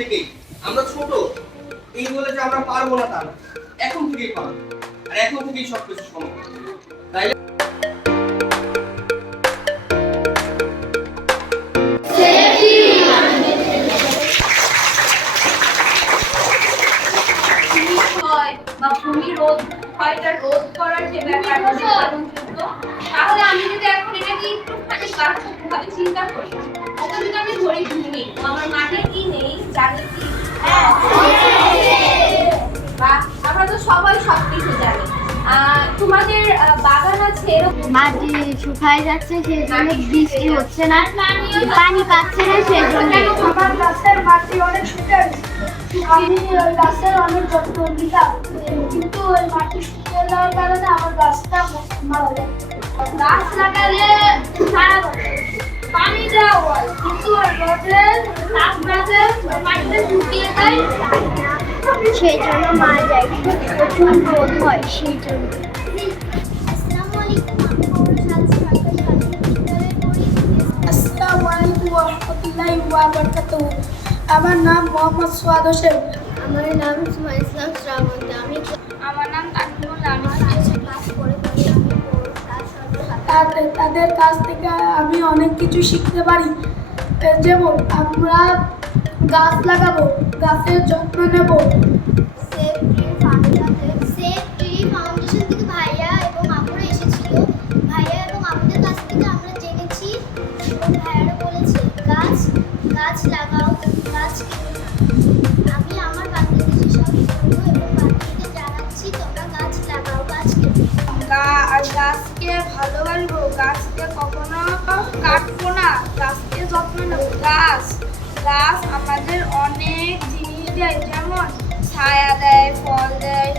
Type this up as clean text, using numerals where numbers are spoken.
থেকেই। আমরা ছোট এই বলে যে আমরা পারবো না তা না, এখন থেকেই পারবো, আর এখন থেকেই সবকিছু সম্ভব। তাই বা ভূমি রোধ ক্ষয়টা রোধ করার যে ব্যাপারটা উৎপাদনযোগ্য, তাহলে আমি যদি এখন এটাকে একটুখানি বাস্তবভাবে চিন্তা করি, এটা যদি আমি ধরি ভূমি, আমার মাঠে কি নেই জানি কি? বা আমরা তো সবাই সবকিছু জানি। তোমাদের বাগান আছে, মাটি শুকায় যাচ্ছে সেই জন্য বৃষ্টি হচ্ছে না, পানি পাচ্ছে না সেই জন্য। আমার গাছের মাটি অনেক শুকিয়ে গেছে, আমি ওই গাছের অনেক যত্ন নিতাম, কিন্তু ওই মাটি শুকিয়ে যাওয়ার কারণে আমার গাছটা মারা যায়। গাছ লাগালে সারা বছর পানি দেওয়া হয়, কিন্তু রোদের তাপমাত্রা মাটিতে শুকিয়ে যায়, সেই জন্য মারা যায়, প্রচুর রোদ হয় সেই জন্য। আসসালামু আলাইকুম ওয়া রাহমাতুল্লাহি ওয়া বারাকাতুহু। আমার নাম মোহাম্মদ সোহাদ হোসেন। আমার নাম সুমা ইসলাম শ্রাবন্তী। আমার নাম তাকমুল। আমি ক্লাস করে তাদের কাছ থেকে আমি অনেক কিছু শিখতে পারি, যেমন আমরা গাছ লাগাবো, গাছের যত্ন নেব। সেভ ট্রি ফাউন্ডেশন থেকে ভাইয়া এবং আপুরা এসেছিল। ভাইয়া এবং আপুদের কাছ থেকে আমরা জেনেছি এবং ভাইয়ারা বলেছে গাছ গাছ লাগাও, গাছ কেটে না। আমি আমার বান্ধবীদের সব বলবো এবং বান্ধবীদের জানাচ্ছি তোমরা গাছ লাগাও, গাছ কেটে না। গাছকে ভালোবাসবো, গাছকে কখনো কাটবো না, গাছকে যত্ন নেবো। গাছ আমাদের অনেক জিনিস দেয়, যেমন ছায়া দেয়, ফল দেয়,